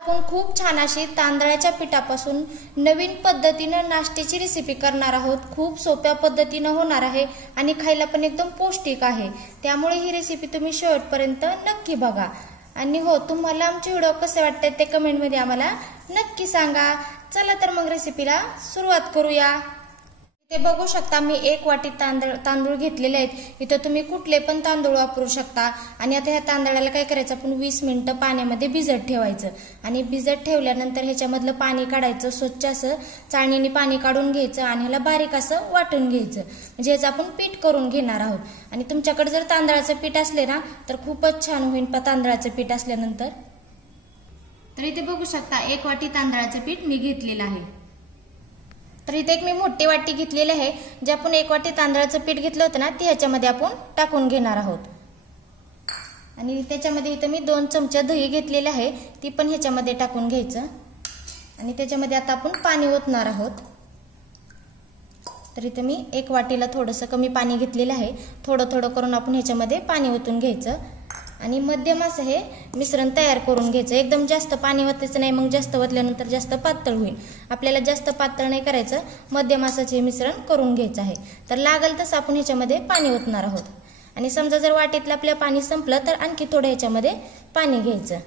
आपण खूप छान अशी तांदळाच्या पिठापासून नवीन पद्धतीने नाश्त्याची रेसिपी करणार आहोत। खूप सोप्या पद्धतीने होणार आहे आणि खायला पण एकदम पौष्टिक आहे। त्यामुळे ही रेसिपी तुम्ही शेवटपर्यंत नक्की बघा। आणि हो, तुम्हाला आमचे व्हिडिओ कसे वाटतात ते कमेंट मध्ये आम्हाला नक्की सांगा। चला तर मग रेसिपीला सुरुवात करूया। ते बघू शकता मी 1 वाटी तांदूळ घेतलेले आहेत। इथे तुम्ही कुठले पण तांदूळ वापरू शकता। आणि आता ह्या तांदळाला काय करायचं, आपण 20 मिनिटं पाण्यामध्ये भिजत ठेवायचं। आणि भिजत ठेवल्यानंतर ह्याच्यामधलं पाणी काढायचं, स्वच्छ असं चाळणीने पाणी काढून घ्यायचं आणि ह्याला बारीक असं वाटून घ्यायचं। म्हणजे ह्याचं आपण पीठ करून घेणार आहोत। आणि तुमच्याकडे जर तांदळाचं पीठ असले ना तर खूपच छान होईल तांदळाचं पीठ असल्यानंतर। तर इथे बघू शकता 1 वाटी तांदळाचं पीठ मी घेतलेलं आहे। तर इथे एक मी मोठी वाटी घेतलेली आहे। जे आपण 1 वाटी तांदळाचं पीठ घेतलं होतं ना ते ह्याच्यामध्ये आपण टाकून घेणार आहोत। आणि त्याच्यामध्ये इथे मी 2 चमचे दही घेतलेले आहे, ती पण ह्याच्यामध्ये टाकून घ्यायचं। आणि त्याच्यामध्ये आता आपण पाणी ओतणार आहोत। तर इथे मी 1 वाटीला थोडंसं कमी पाणी घेतलेलं आहे। थोडं थोडं करून आपण ह्याच्यामध्ये पाणी ओतून घ्यायचं आणि मध्यम असं हे मिश्रण तयार करून घ्यायचं। एकदम जास्त पाणी ओतायचं नाही, मग जास्त ओतल्यानंतर जास्त पातळ होईल। आपल्याला जास्त पातळ नाही करायचं, मध्यम असंच हे मिश्रण करून घ्यायचं आहे। तर लागेल तसं आपण ह्याच्यामध्ये पाणी ओतणार आहोत। आणि समजा जर वाटीतलं आपलं पाणी संपलं तर आणखी थोडं ह्याच्यामध्ये पाणी घ्यायचं।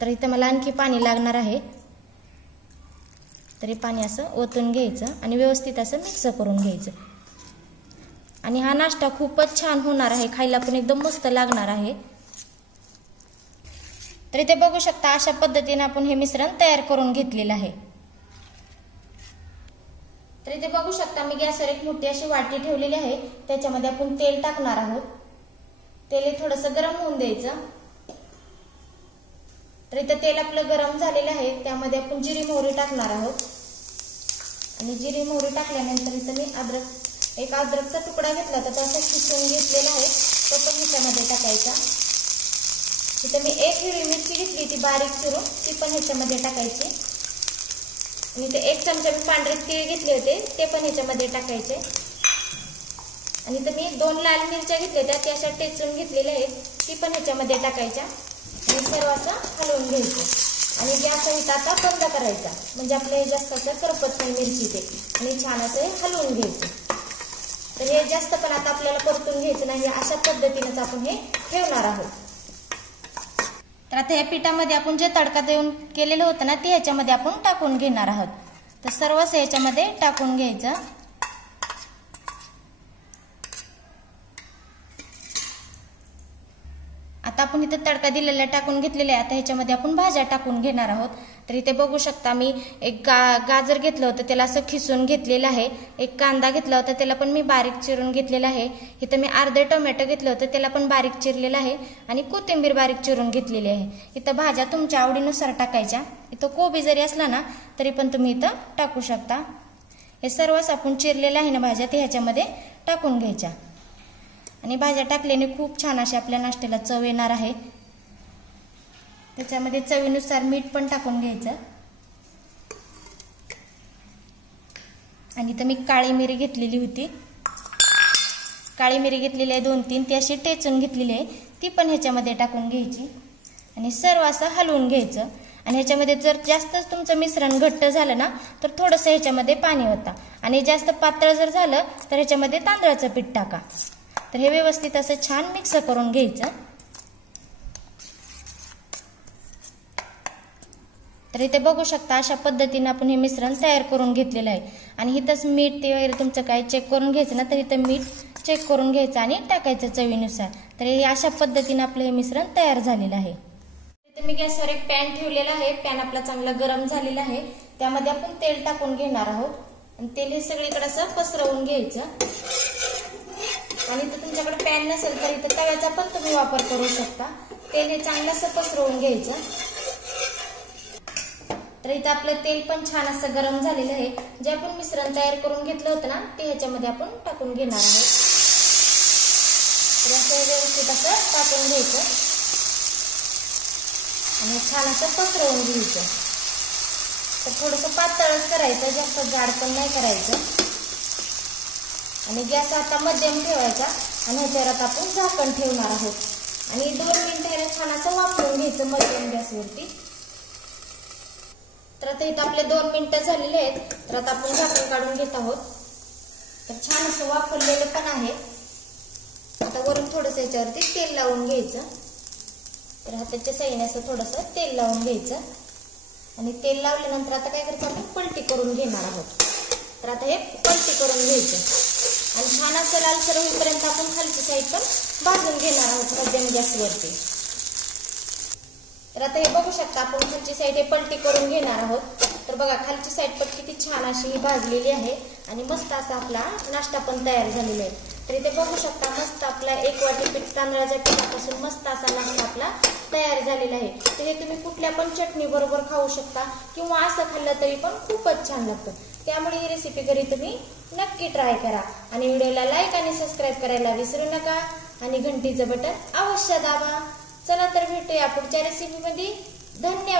तर इथं मला आणखी पाणी लागणार आहे। तरी पाणी असं ओतून घ्यायचं आणि व्यवस्थित असं मिक्स करून घ्यायचं। आणि हा नाश्ता खूपच छान होणार आहे, खायला पण एकदम मस्त लागणार आहे। तर इथे बघू शकता अशा पद्धतीने आपण हे मिश्रण तयार करून घेतलेलं आहे। तर इथे बघू शकता मी गॅसवर एक मोठी अशी वाटी ठेवलेली आहे, त्याच्यामध्ये आपण तेल टाकणार आहोत। तेल थोडंसं गरम होऊन द्यायचं। तर इथे तेल आपलं गरम झालेलं आहे, त्यामध्ये आपण जिरी मोहरी टाकणार आहोत। आणि जिरी मोहरी टाकल्यानंतर इथे मी एक अद्रकचा तुकडा घेतला होता, तो असा किसून घेतलेला आहे, तो पण ह्याच्यामध्ये टाकायचा। इथे मी 1 हिरवी मिरची घेतली, ती बारीक चिरून ती पण ह्याच्यामध्ये टाकायची। आणि इथे 1 चमचा मी पांढरे तीळ घेतले होते, ते पण ह्याच्यामध्ये टाकायचे। आणि इथे मी 2 लाल मिरच्या घेतल्या होत्या, त्या अशा टेचून घेतलेल्या आहेत, ती पण ह्याच्यामध्ये टाकायच्या। आणि सर्व असं हलवून घ्यायचं। आणि गॅस इथं आता बंद करायचा, म्हणजे आपलं जास्त असं करपत नाही मिरची ते। आणि छान असं हलवून घ्यायचं। तर हे जास्त पण आता आपल्याला परतून घ्यायचं नाही, अशा पद्धतीनेच आपण हे ठेवणार आहोत। तर आता या पिठामध्ये आपण जे तडका देऊन केलेलं होतं ना ते ह्याच्यामध्ये आपण टाकून घेणार आहोत। तर सर्वच ह्याच्यामध्ये टाकून घ्यायचं। आता आपण इथे तडका दिलेला टाकून घेतलेला आहे। आता ह्याच्यामध्ये आपण भाज्या टाकून घेणार आहोत। तर इथे बघू शकता मी एक गाजर घेतलं होतं, त्याला असं खिसून घेतलेलं आहे। एक कांदा घेतला होता, त्याला पण मी बारीक चिरून घेतलेला आहे। इथे मी अर्धे टोमॅटो घेतलं होतं, त्याला पण बारीक चिरलेलं आहे। आणि कोथिंबीर बारीक चिरून घेतलेली आहे। इथं भाज्या तुमच्या आवडीनुसार टाकायच्या। इथं कोबी जरी असला ना तरी पण तुम्ही इथं टाकू शकता। हे सर्वच आपण चिरलेलं आहे ना भाज्या, ते ह्याच्यामध्ये टाकून घ्यायच्या। आणि भाज्या टाकल्याने खूप छान अशी आपल्या नाश्त्याला चव येणार आहे। त्याच्यामध्ये चवीनुसार मीठ पण टाकून घ्यायचं। आणि इथं मी काळी मिरी घेतलेली होती, काळी मिरी घेतलेली आहे 2-3, ती अशी टेचून घेतलेली आहे, ती पण ह्याच्यामध्ये टाकून घ्यायची। आणि सर्व असं हलवून घ्यायचं। आणि ह्याच्यामध्ये जर जास्तच तुमचं मिश्रण घट्ट झालं ना तर थोडंसं ह्याच्यामध्ये पाणी ओता। आणि जास्त पातळ जर झालं तर ह्याच्यामध्ये तांदळाचं पीठ टाका। तर हे व्यवस्थित असं छान मिक्स करून घ्यायचं। तर इथे बघू शकता अशा पद्धतीने आपण हे मिश्रण तयार करून घेतलेलं आहे। आणि इथंच मीठ ते वगैरे तुमचं काय चेक करून घ्यायचं ना, तर इथं मीठ चेक करून घ्यायचं आणि टाकायचं चवीनुसार। तर हे अशा पद्धतीने आपलं हे मिश्रण तयार झालेलं आहे। इथे मी गॅसवर एक पॅन ठेवलेला आहे, पॅन आपला चांगला गरम झालेला आहे, त्यामध्ये आपण तेल टाकून घेणार आहोत। आणि तेल हे सगळीकडे असं पसरवून घ्यायचं। आणि इथं तुमच्याकडे पॅन नसेल तर इथं तव्याचा पण तुम्ही वापर करू शकता। तेल हे चांगलं असं पसरवून घ्यायचं। तर इथं आपलं तेल पण छान असं गरम झालेलं आहे। जे आपण मिश्रण तयार करून घेतलं होतं ना ते ह्याच्यामध्ये आपण टाकून घेणार आहोत। तर असं व्यवस्थित असं टाकून घ्यायचं आणि छान असं पसरवून घ्यायचं। तर थोडंसं पातळच करायचं, जास्त जाड पण नाही करायचं। आणि गॅस आता मध्यम ठेवायचा आणि ह्याच्यावर आता आपण झाकण ठेवणार आहोत। आणि 2 मिनिटं ह्याला छान असं वाफवून घ्यायचं मध्यम गॅसवरती. तर आता इथं आपले 2 मिनिटं झालेले आहेत. तर आता आपण झाकण काढून घेत आहोत. तर छान असं वाफवलेलं पण आहे. आता वरून थोडंसं याच्यावरती तेल लावून घ्यायचं. तर हाताच्या साईने असं थोडंसं तेल लावून घ्यायचं आणि तेल लावल्यानंतर आता काय करायचं, आपण पलटी करून घेणार आहोत. तर आता हे पलटी करून घ्यायचं आणि छान असं लालसर होईपर्यंत आपण खालची साईड पण भाजून घेणार आहोत मध्यम गॅसवरती. तर आता हे बघू शकता आपण खालची साईड हे पलटी करून घेणार आहोत. तर बघा खालची साईड पण किती छान अशी ही भाजलेली आहे आणि मस्त असा आपला नाश्ता पण तयार झालेला आहे. तर इथे बघू शकता मस्त आपला 1 वाटी पीठ तांदळाच्या पिठापासून मस्त असा नाश्ता आपला तयार झालेला आहे. तर हे तुम्ही कुठल्या पण चटणी बरोबर खाऊ शकता किंवा असं खाल्लं तरी पण खूपच छान लागतं. त्यामुळे ही रेसिपी घरी तुम्ही नक्की ट्राय करा आणि व्हिडिओला लाईक आणि सबस्क्राईब करायला विसरू नका आणि घंटीचं बटन अवश्य दाबा. चला तर भेटूया पुढच्या रेसिपीमध्ये. धन्यवाद.